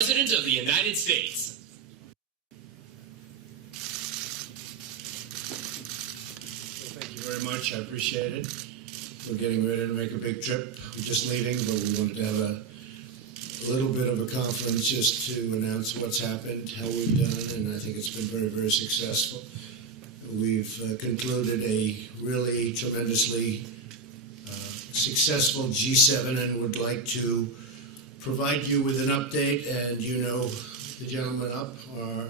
President of the United States. Well, thank you very much. I appreciate it. We're getting ready to make a big trip. We're just leaving, but we wanted to have a little bit of a conference just to announce what's happened, how we've done, and I think it's been very, very successful. We've concluded a really tremendously successful G7 and would like to provide you with an update. And you know, the gentlemen up are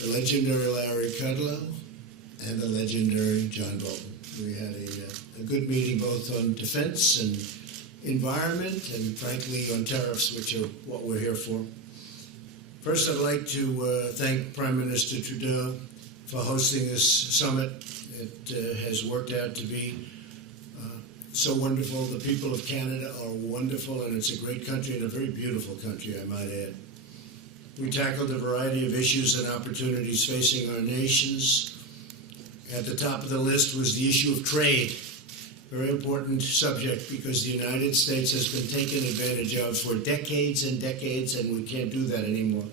the legendary Larry Kudlow and the legendary John Bolton. We had a good meeting both on defense and environment and, frankly, on tariffs, which are what we're here for. First, I'd like to thank Prime Minister Trudeau for hosting this summit. It has worked out to be so wonderful. The people of Canada are wonderful, and it's a great country and a very beautiful country, I might add. We tackled a variety of issues and opportunities facing our nations. At the top of the list was the issue of trade. Very important subject because the United States has been taken advantage of for decades and decades, and we can't do that anymore.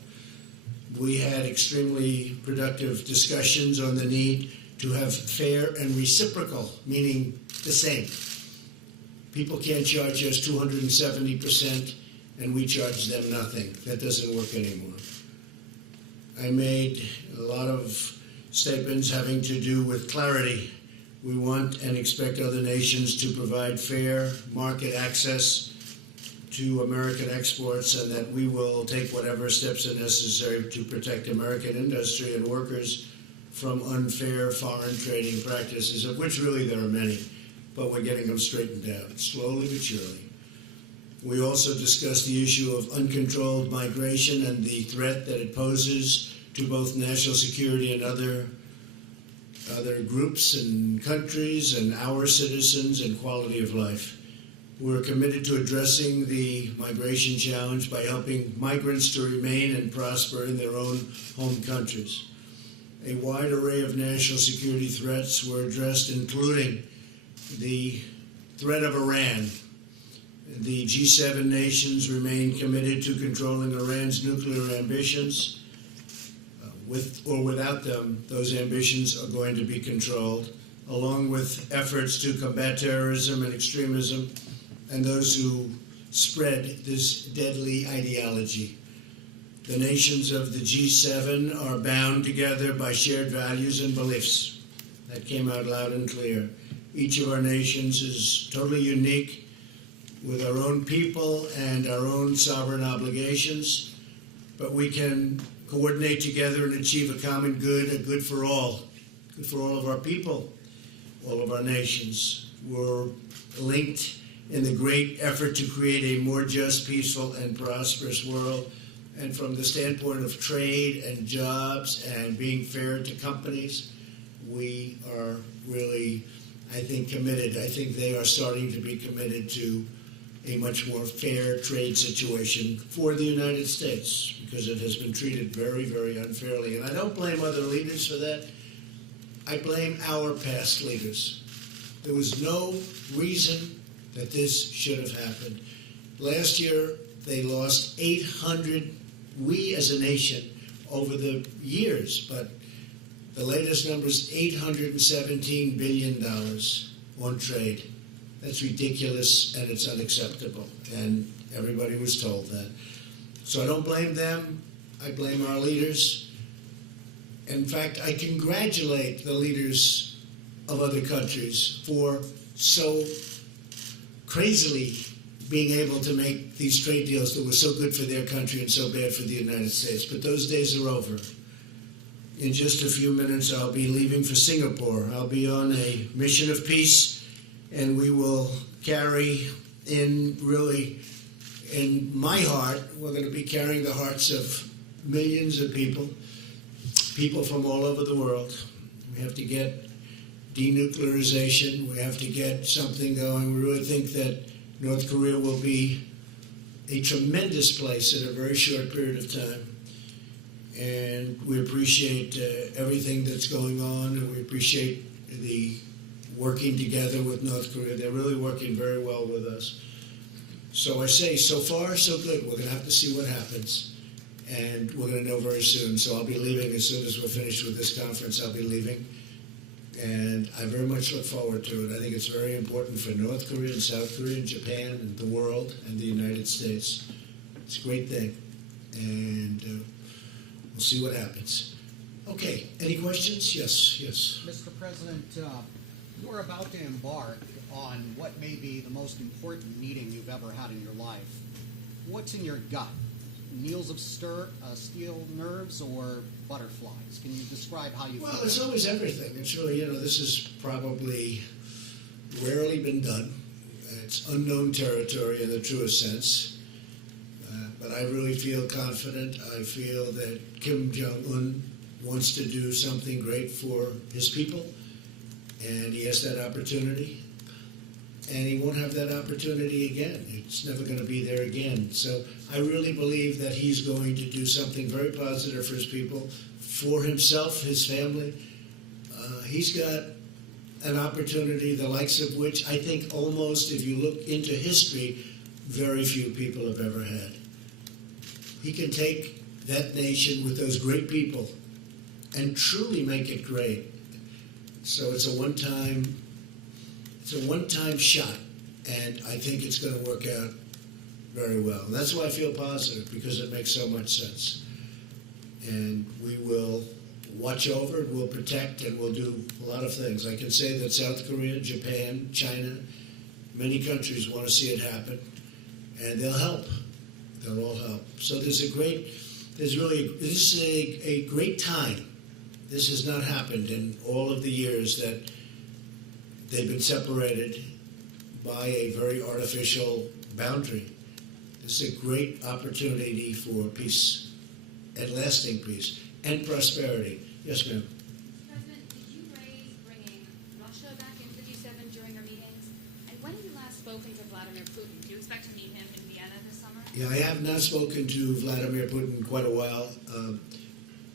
We had extremely productive discussions on the need to have fair and reciprocal, meaning the same. People can't charge us 270% and we charge them nothing. That doesn't work anymore. I made a lot of statements having to do with clarity. We want and expect other nations to provide fair market access to American exports, and that we will take whatever steps are necessary to protect American industry and workers from unfair foreign trading practices, of which really there are many, but we're getting them straightened out, slowly but surely. We also discussed the issue of uncontrolled migration and the threat that it poses to both national security and other groups and countries and our citizens and quality of life. We're committed to addressing the migration challenge by helping migrants to remain and prosper in their own home countries. A wide array of national security threats were addressed, including the threat of Iran. The G7 nations remain committed to controlling Iran's nuclear ambitions. With or without them, those ambitions are going to be controlled, along with efforts to combat terrorism and extremism and those who spread this deadly ideology. The nations of the G7 are bound together by shared values and beliefs. That came out loud and clear. Each of our nations is totally unique with our own people and our own sovereign obligations, but we can coordinate together and achieve a common good, a good for all of our people, all of our nations. We're linked in the great effort to create a more just, peaceful, and prosperous world. And from the standpoint of trade and jobs and being fair to companies, we are really, I think, committed. I think they are starting to be committed to a much more fair trade situation for the United States, because it has been treated very, very unfairly. And I don't blame other leaders for that. I blame our past leaders. There was no reason that this should have happened. Last year, they lost 800, we as a nation, over the years, but the latest number is $817 billion on trade. That's ridiculous, and it's unacceptable, and everybody was told that. So I don't blame them. I blame our leaders. In fact, I congratulate the leaders of other countries for so crazily being able to make these trade deals that were so good for their country and so bad for the United States. But those days are over. In just a few minutes, I'll be leaving for Singapore. I'll be on a mission of peace, and we will carry in, really, in my heart, we're going to be carrying the hearts of millions of people from all over the world. We have to get denuclearization. We have to get something going. We really think that North Korea will be a tremendous place in a very short period of time. And we appreciate everything that's going on, and we appreciate the working together with North Korea. They're really working very well with us. So I say, so far, so good. We're going to have to see what happens, and we're going to know very soon. So I'll be leaving as soon as we're finished with this conference. I'll be leaving, and I very much look forward to it. I think it's very important for North Korea and South Korea and Japan and the world and the United States. It's a great thing, and we'll see what happens. Okay, any questions? Yes, yes. Mr. President, you're about to embark on what may be the most important meeting you've ever had in your life. What's in your gut? Needles of steel nerves or butterflies? Can you describe how you feel? Well, it's always everything. It's really, this is probably rarely been done. It's unknown territory in the truest sense. But I really feel confident. I feel that Kim Jong-un wants to do something great for his people, and he has that opportunity. And he won't have that opportunity again. It's never going to be there again. So I really believe that he's going to do something very positive for his people, for himself, his family. He's got an opportunity, the likes of which I think almost, if you look into history, very few people have ever had. He can take that nation with those great people and truly make it great. So it's a one-time shot, and I think it's going to work out very well. And that's why I feel positive, because it makes so much sense. And we will watch over it, we'll protect, and we'll do a lot of things. I can say that South Korea, Japan, China, many countries want to see it happen, and they'll help. They'll all help. So this is a great time. This has not happened in all of the years that they've been separated by a very artificial boundary. This is a great opportunity for peace, and lasting peace, and prosperity. Yes, ma'am. President, did you raise bringing Russia back into the G7 during your meetings? And when have you last spoken to Vladimir Putin? Do you expect to meet him in Vienna this summer? Yeah, I have not spoken to Vladimir Putin in quite a while.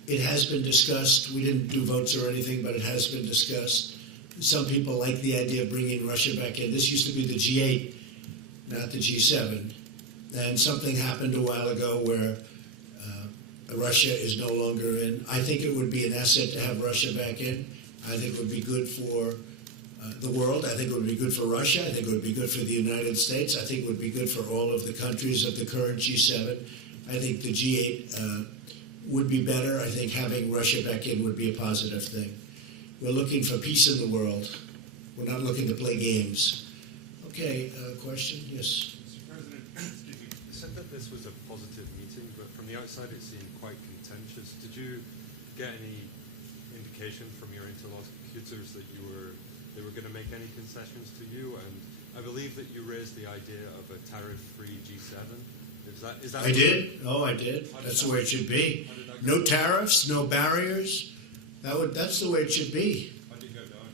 It has been discussed. We didn't do votes or anything, but it has been discussed. Some people like the idea of bringing Russia back in. This used to be the G8, not the G7. And something happened a while ago where Russia is no longer in. I think it would be an asset to have Russia back in. I think it would be good for the world. I think it would be good for Russia. I think it would be good for the United States. I think it would be good for all of the countries of the current G7. I think the G8 would be better. I think having Russia back in would be a positive thing. We're looking for peace in the world. We're not looking to play games. Okay, question? Yes. Mr. President, you said that this was a positive meeting, but from the outside it seemed quite contentious. Did you get any indication from your interlocutors that they were going to make any concessions to you? And I believe that you raised the idea of a tariff-free G7. Is that I did. Oh, I did. That's the way it should be. No tariffs, no barriers. That's the way it should be. How did it go down?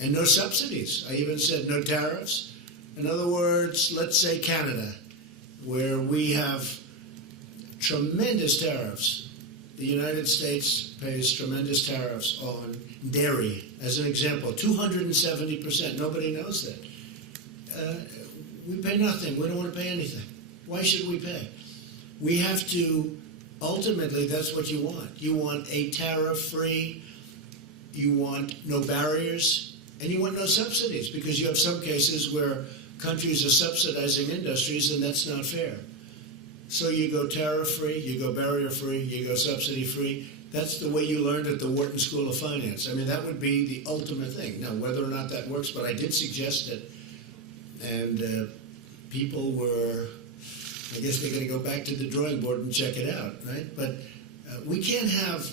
And no subsidies. I even said no tariffs. In other words, let's say Canada, where we have tremendous tariffs. The United States pays tremendous tariffs on dairy, as an example, 270%. Nobody knows that. We pay nothing. We don't want to pay anything. Why should we pay? We have to, ultimately, that's what you want. You want a tariff-free, you want no barriers, and you want no subsidies, because you have some cases where countries are subsidizing industries, and that's not fair. So you go tariff-free, you go barrier-free, you go subsidy-free. That's the way you learned at the Wharton School of Finance. I mean, that would be the ultimate thing. Now, whether or not that works, but I did suggest it, and people were, I guess they're going to go back to the drawing board and check it out, right? But we can't have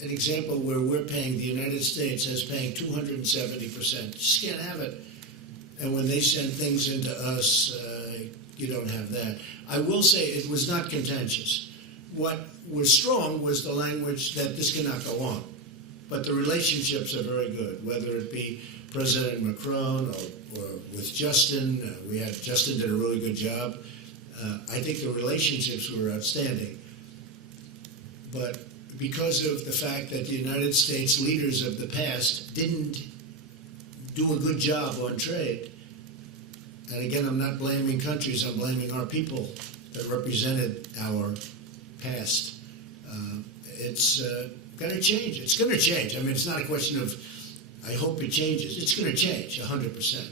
an example where we're paying, the United States is paying 270%. Just can't have it. And when they send things into us, you don't have that. I will say it was not contentious. What was strong was the language that this cannot go on. But the relationships are very good, whether it be President Macron or with Justin. Justin did a really good job. I think the relationships were outstanding. But because of the fact that the United States leaders of the past didn't do a good job on trade, And again, I'm not blaming countries, I'm blaming our people that represented our past. It's going to change. It's going to change. I mean, it's not a question of, I hope it changes. It's going to change 100%.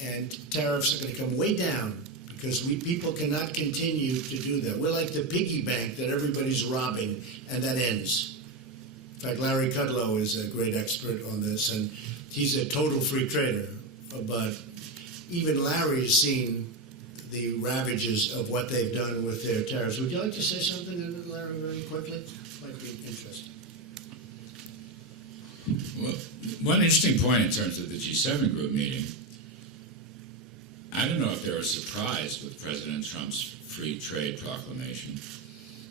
And tariffs are going to come way down because people cannot continue to do that. We're like the piggy bank that everybody's robbing, and that ends. In fact, Larry Kudlow is a great expert on this, and he's a total free trader. But even Larry's seen the ravages of what they've done with their tariffs. Would you like to say something, Larry, very quickly? Might be interesting. Well, one interesting point in terms of the G7 group meeting, I don't know if they were surprised with President Trump's free trade proclamation,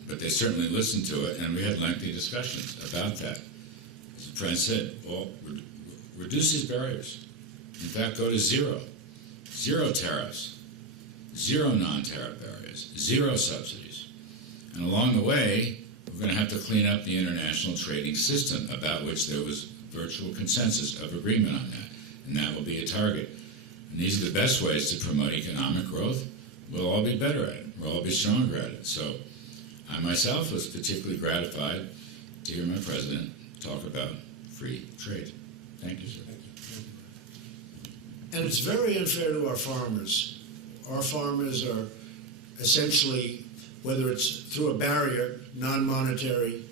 but they certainly listened to it, and we had lengthy discussions about that. As the President said, well, reduce these barriers. In fact, go to zero. Zero tariffs. Zero non-tariff barriers. Zero subsidies. And along the way, we're going to have to clean up the international trading system, about which there was virtual consensus of agreement on that. And that will be a target. And these are the best ways to promote economic growth. We'll all be better at it. We'll all be stronger at it. So I myself was particularly gratified to hear my president talk about free trade. Thank you, sir. And it's very unfair to our farmers. Our farmers are essentially, whether it's through a barrier, non-monetary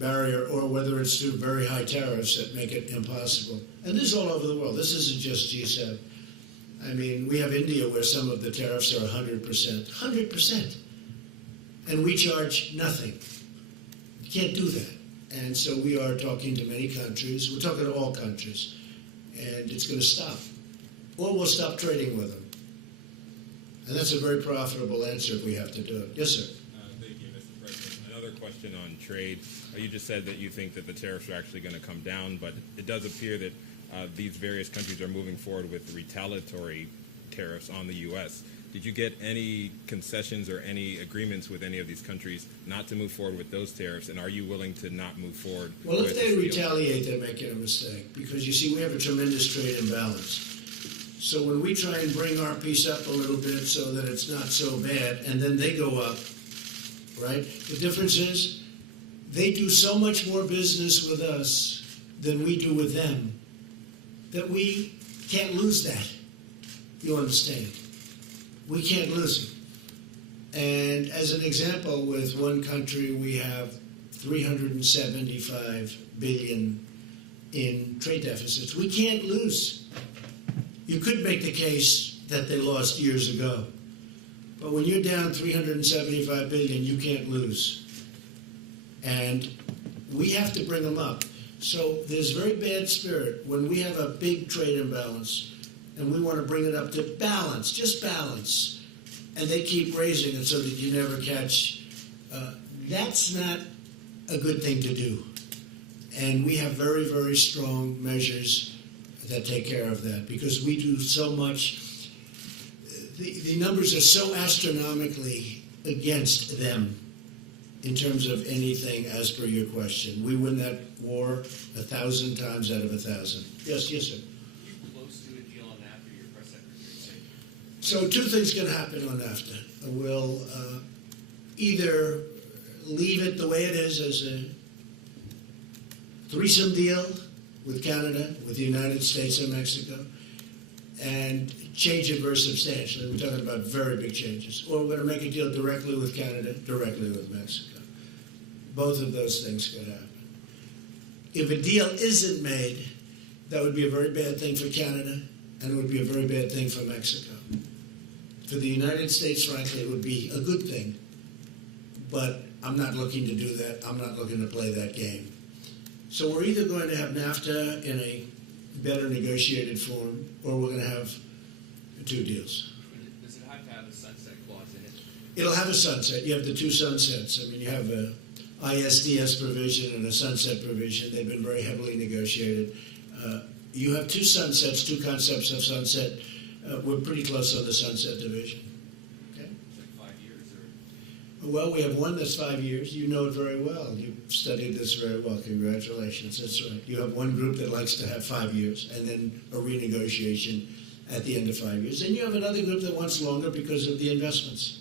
barrier, or whether it's through very high tariffs that make it impossible. And this is all over the world. This isn't just G7. I mean, we have India where some of the tariffs are 100%. 100%. And we charge nothing. You can't do that. And so we are talking to many countries. We're talking to all countries. And it's going to stop. Or we'll stop trading with them. And that's a very profitable answer if we have to do it. Yes, sir. Thank you, Mr. President. Another question on trade. You just said that you think that the tariffs are actually going to come down, but it does appear that these various countries are moving forward with retaliatory tariffs on the U.S. Did you get any concessions or any agreements with any of these countries not to move forward with those tariffs, and are you willing to not move forward? Well, if they retaliate, they're making a mistake, because you see, we have a tremendous trade imbalance. So when we try and bring our piece up a little bit so that it's not so bad, and then they go up, right? The difference is they do so much more business with us than we do with them that we can't lose that. You understand? We can't lose it. And as an example, with one country, we have $375 billion in trade deficits. We can't lose. You could make the case that they lost years ago. But when you're down $375 billion, you can't lose. And we have to bring them up. So there's very bad spirit when we have a big trade imbalance and we want to bring it up to balance, just balance, and they keep raising it so that you never catch. That's not a good thing to do. And we have very, very strong measures that take care of that, because we do so much. The numbers are so astronomically against them in terms of anything, as per your question. We win that war 1,000 times out of 1,000. Yes, yes, sir. Are you close to a deal on NAFTA, your press secretary said? So two things can happen on NAFTA. We'll either leave it the way it is as a threesome deal with Canada, with the United States and Mexico, and change it very substantially. We're talking about very big changes. Or we're going to make a deal directly with Canada, directly with Mexico. Both of those things could happen. If a deal isn't made, that would be a very bad thing for Canada, and it would be a very bad thing for Mexico. For the United States, frankly, it would be a good thing. But I'm not looking to do that. I'm not looking to play that game. So we're either going to have NAFTA in a better negotiated form, or we're going to have two deals. Does it have to have a sunset clause in it? It'll have a sunset. You have the two sunsets. I mean, you have a ISDS provision and a sunset provision. They've been very heavily negotiated. You have two sunsets, two concepts of sunset. We're pretty close on the sunset division. Okay. Like 5 years, or? Well, we have one that's 5 years. You know it very well. You've studied this very well. Congratulations. That's right. You have one group that likes to have 5 years, and then a renegotiation at the end of 5 years. And you have another group that wants longer because of the investments.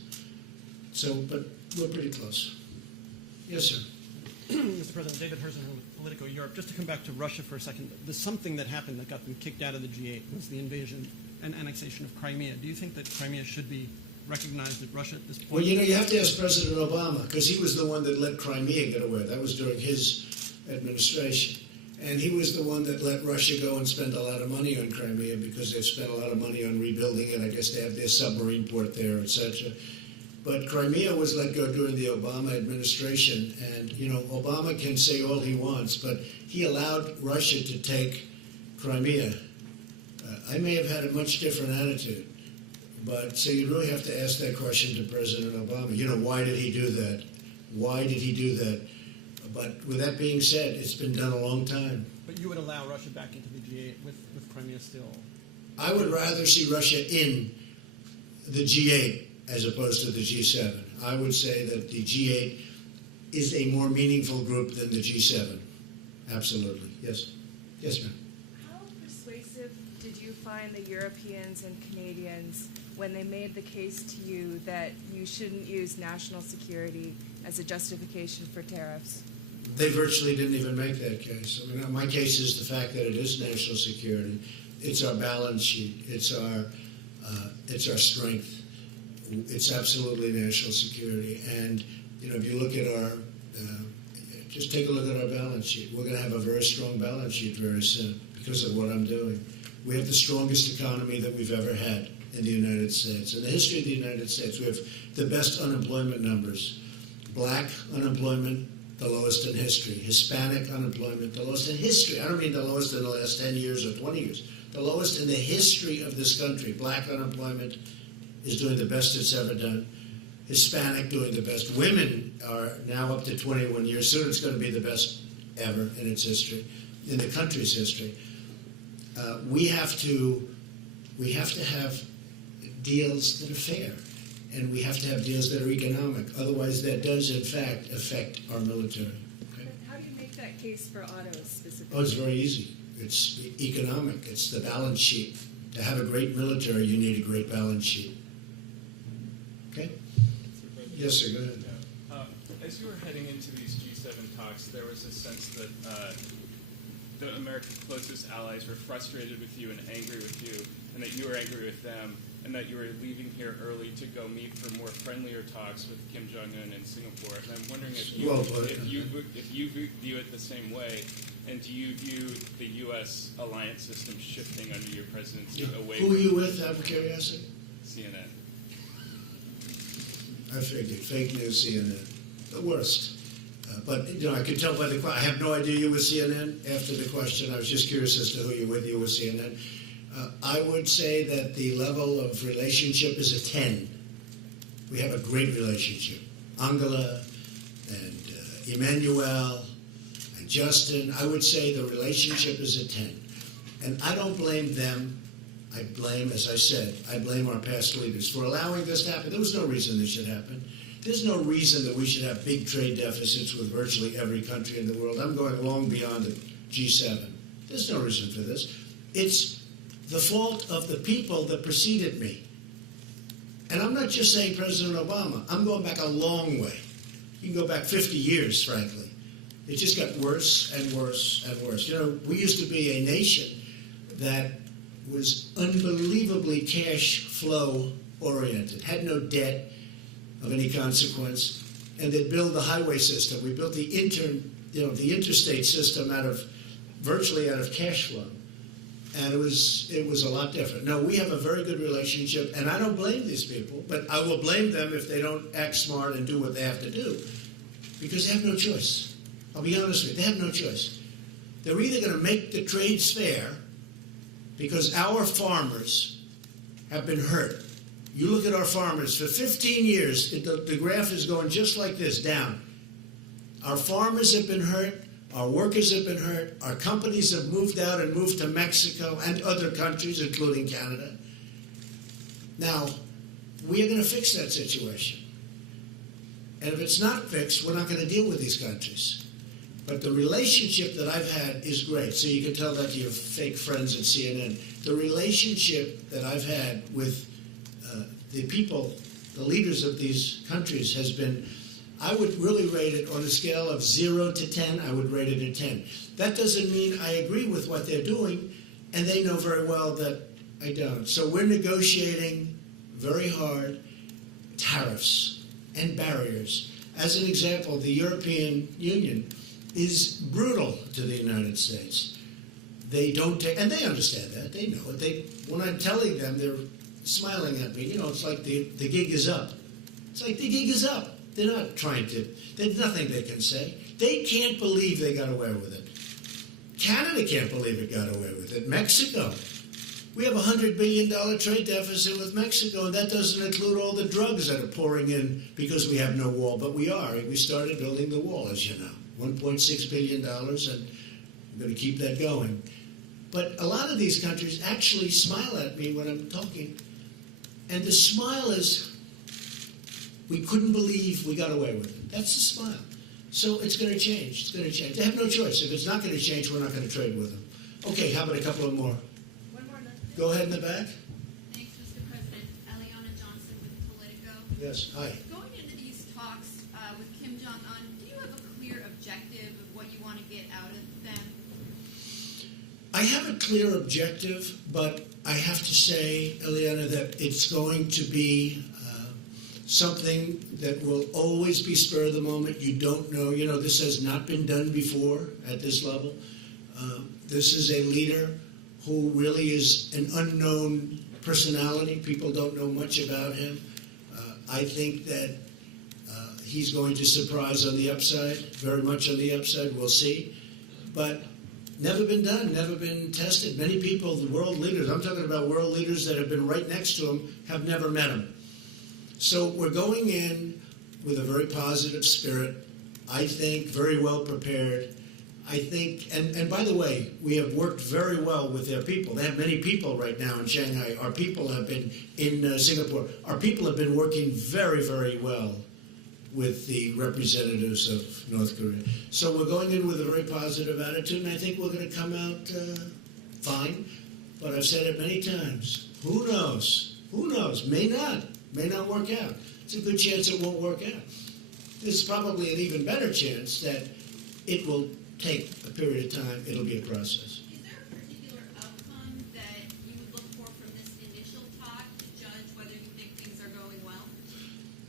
So, but we're pretty close. Yes, sir. Mr. President, David Herzen here with Politico Europe. Just to come back to Russia for a second, the something that happened that got them kicked out of the G8 was the invasion and annexation of Crimea. Do you think that Crimea should be recognized at Russia at this point? Well, you know, you have to ask President Obama, because he was the one that let Crimea get away. That was during his administration. And he was the one that let Russia go and spend a lot of money on Crimea because they've spent a lot of money on rebuilding it. I guess they have their submarine port there, etc. But Crimea was let go during the Obama administration. And, you know, Obama can say all he wants, but he allowed Russia to take Crimea. I may have had a much different attitude. But so you really have to ask that question to President Obama. You know, why did he do that? Why did he do that? But with that being said, it's been done a long time. But you would allow Russia back into the G8 with Crimea still? I would rather see Russia in the G8 as opposed to the G7. I would say that the G8 is a more meaningful group than the G7. Absolutely. Yes. Yes, ma'am. How persuasive did you find the Europeans and Canadians when they made the case to you that you shouldn't use national security as a justification for tariffs? They virtually didn't even make that case. I mean, my case is the fact that it is national security. It's our balance sheet. It's our strength. It's absolutely national security. And you know, if you look at our, just take a look at our balance sheet. We're going to have a very strong balance sheet very soon because of what I'm doing. We have the strongest economy that we've ever had in the United States. In the history of the United States, we have the best unemployment numbers. Black unemployment, the lowest in history. Hispanic unemployment, the lowest in history. I don't mean the lowest in the last 10 years or 20 years. The lowest in the history of this country. Black unemployment is doing the best it's ever done. Hispanic doing the best. Women are now up to 21 years. Soon it's going to be the best ever in its history, in the country's history. We have to have deals that are fair. And we have to have deals that are economic. Otherwise, that does, in fact, affect our military. Okay? But how do you make that case for autos specifically? Oh, it's very easy. It's economic. It's the balance sheet. To have a great military, you need a great balance sheet. Okay? Yes, sir. Go ahead. As you were heading into these G7 talks, there was a sense that the America's closest allies were frustrated with you and angry with you, and that you were angry with them, and that you were leaving here early to go meet for more friendlier talks with Kim Jong-un in Singapore. And I'm wondering if you view it the same way, and do you view the U.S. alliance system shifting under your presidency away Who from are you with, out of curiosity? CNN? I figured. Fake news CNN. The worst. But, you know, I could tell by the question. I have no idea you were CNN after the question. I was just curious as to who you're with. You were CNN. I would say that the level of relationship is a 10. We have a great relationship. Angela and Emmanuel and Justin, I would say the relationship is a 10. And I don't blame them. I blame, as I said, I blame our past leaders for allowing this to happen. There was no reason this should happen. There's no reason that we should have big trade deficits with virtually every country in the world. I'm going long beyond the G7. There's no reason for this. It's the fault of the people that preceded me. And I'm not just saying President Obama. I'm going back a long way. You can go back 50 years, frankly. It just got worse and worse and worse. You know, we used to be a nation that was unbelievably cash flow oriented, had no debt of any consequence, and they'd build the highway system. We built the interstate system virtually out of cash flow. And it was a lot different. No, we have a very good relationship, and I don't blame these people, but I will blame them if they don't act smart and do what they have to do, because they have no choice. I'll be honest with you, they have no choice. They're either going to make the trades fair, because our farmers have been hurt. You look at our farmers, for 15 years, the graph is going just like this, down. Our farmers have been hurt. Our workers have been hurt. Our companies have moved out and moved to Mexico and other countries, including Canada. Now, we are going to fix that situation. And if it's not fixed, we're not going to deal with these countries. But the relationship that I've had is great. So you can tell that to your fake friends at CNN. The relationship that I've had with the people, the leaders of these countries has been, I would really rate it on a scale of 0 to 10, I would rate it a 10. That doesn't mean I agree with what they're doing, and they know very well that I don't. So we're negotiating very hard tariffs and barriers. As an example, the European Union is brutal to the United States. They don't take, and they understand that, they know it. When I'm telling them, they're smiling at me. You know, it's like the gig is up. It's like the gig is up. They're not trying to, there's nothing they can say. They can't believe they got away with it. Canada can't believe it got away with it. Mexico. We have a $100 billion trade deficit with Mexico, and that doesn't include all the drugs that are pouring in because we have no wall. But we are. We started building the wall, as you know. $1.6 billion, and we're going to keep that going. But a lot of these countries actually smile at me when I'm talking. And the smile is, we couldn't believe we got away with it. That's the smile. So it's going to change. It's going to change. They have no choice. If it's not going to change, we're not going to trade with them. Okay, how about a couple of more? One more. Go ahead in the back. Thanks, Mr. President. Eliana Johnson with Politico. Yes, hi. Going into these talks with Kim Jong-un, do you have a clear objective of what you want to get out of them? I have a clear objective, but I have to say, Eliana, that it's going to be something that will always be spur of the moment. You don't know. You know, this has not been done before at this level. This is a leader who really is an unknown personality. People don't know much about him. I think that he's going to surprise on the upside, very much on the upside. We'll see. But never been done, never been tested. Many people, the world leaders, I'm talking about world leaders that have been right next to him, have never met him. So we're going in with a very positive spirit, I think, very well prepared. I think, and by the way, we have worked very well with their people. They have many people right now in Shanghai. Our people have been in Singapore. Our people have been working very, very well with the representatives of North Korea. So we're going in with a very positive attitude, and I think we're going to come out fine. But I've said it many times. Who knows? Who knows? May not work out. It's a good chance it won't work out. There's probably an even better chance that it will take a period of time. It'll be a process. Is there a particular outcome that you would look for from this initial talk to judge whether you think things are going well?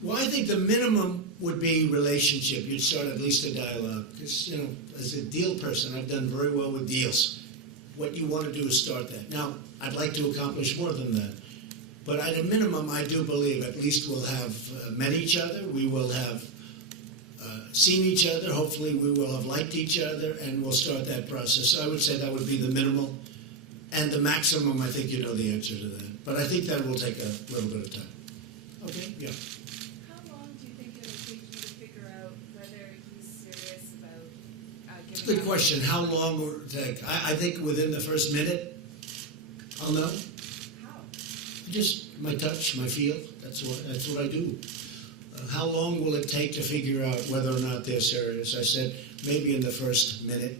Well, I think the minimum would be relationship. You'd start at least a dialogue. Because, you know, as a deal person, I've done very well with deals. What you want to do is start that. Now, I'd like to accomplish more than that. But at a minimum, I do believe at least we'll have met each other. We will have seen each other. Hopefully, we will have liked each other, and we'll start that process. So I would say that would be the minimal. And the maximum, I think you know the answer to that. But I think that will take a little bit of time. Okay? Yeah. How long do you think it'll take you to figure out whether he's serious about giving Good up? question. How long will it take? I think within the first minute, I'll know. How? Just my touch, my feel. That's what I do. How long will it take to figure out whether or not they're serious? I said maybe in the first minute.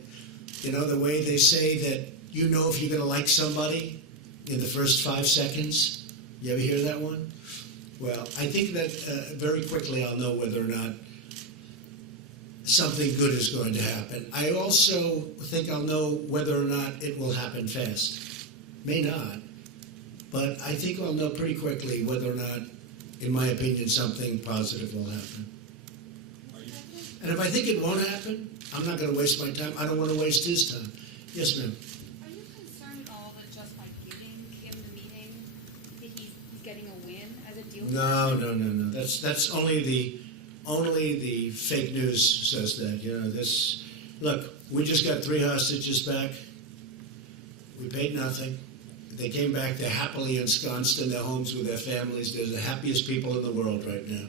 You know, the way they say that you know if you're going to like somebody in the first 5 seconds. You ever hear that one? Well, I think that very quickly I'll know whether or not something good is going to happen. I also think I'll know whether or not it will happen fast. May not. But I think I'll know pretty quickly whether or not, in my opinion, something positive will happen. And if I think it won't happen, I'm not going to waste my time. I don't want to waste his time. Yes, ma'am. Are you concerned at all that just by giving him the meeting, that he's getting a win as a deal? No. That's only the fake news says that. You know, this. Look, we just got 3 hostages back. We paid nothing. They came back. They're happily ensconced in their homes with their families. They're the happiest people in the world right now.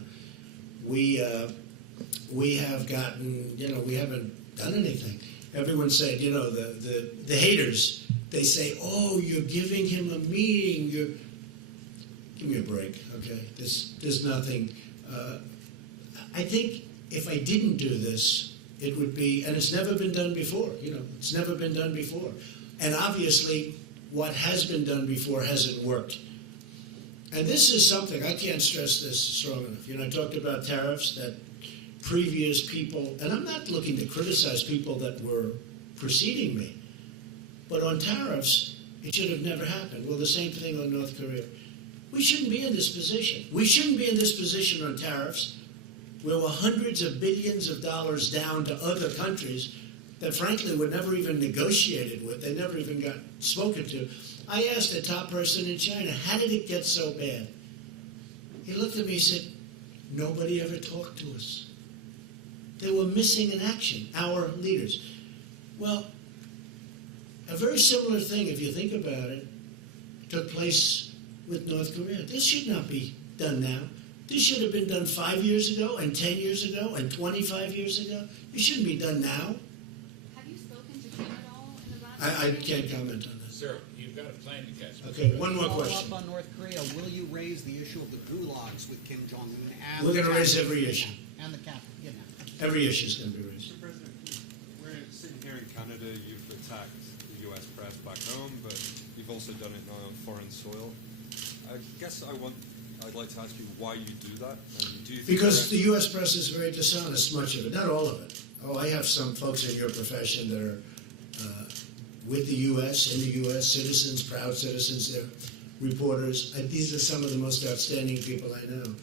We have gotten. You know, we haven't done anything. Everyone said, you know, the haters. They say, oh, you're giving him a meeting. Give me a break, okay? There's nothing. I think if I didn't do this, it would be, and it's never been done before. It's never been done before. And obviously, what has been done before hasn't worked. And this is something, I can't stress this strong enough. I talked about tariffs that previous people, and I'm not looking to criticize people that were preceding me, but on tariffs, it should have never happened. Well, the same thing on North Korea. We shouldn't be in this position. We shouldn't be in this position on tariffs where we're hundreds of billions of dollars down to other countries that frankly were never even negotiated with. They never even got spoken to. I asked a top person in China, how did it get so bad? He looked at me and said, nobody ever talked to us. They were missing in action, our leaders. Well, a very similar thing, if you think about it, took place with North Korea. This should not be done now. This should have been done 5 years ago, and 10 years ago, and 25 years ago. It shouldn't be done now. Have you spoken to Kim at all in the last I can't comment on that. Sir, you've got a plan to catch. Okay, one more Follow question. up on North Korea. Will you raise the issue of the gulags with Kim Jong Un? And We're the gonna raise capital every issue. And the capital. Every issue is going to be raised. Mr. President, we're sitting here in Canada. You've attacked the U.S. press back home, but you've also done it now on foreign soil. I guess I'd like to ask you why you do that. And do you think Because the U.S. press is very dishonest, much of it, not all of it. Oh, I have some folks in your profession that are with the U.S., in the U.S., citizens, proud citizens, they're reporters. These are some of the most outstanding people I know.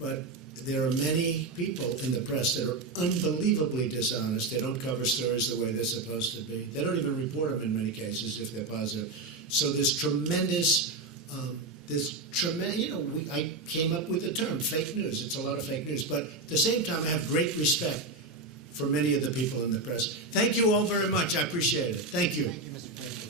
But there are many people in the press that are unbelievably dishonest. They don't cover stories the way they're supposed to be. They don't even report them in many cases if they're positive. So there's tremendous, I came up with the term, fake news. It's a lot of fake news. But at the same time, I have great respect for many of the people in the press. Thank you all very much. I appreciate it. Thank you. Thank you, Mr. President.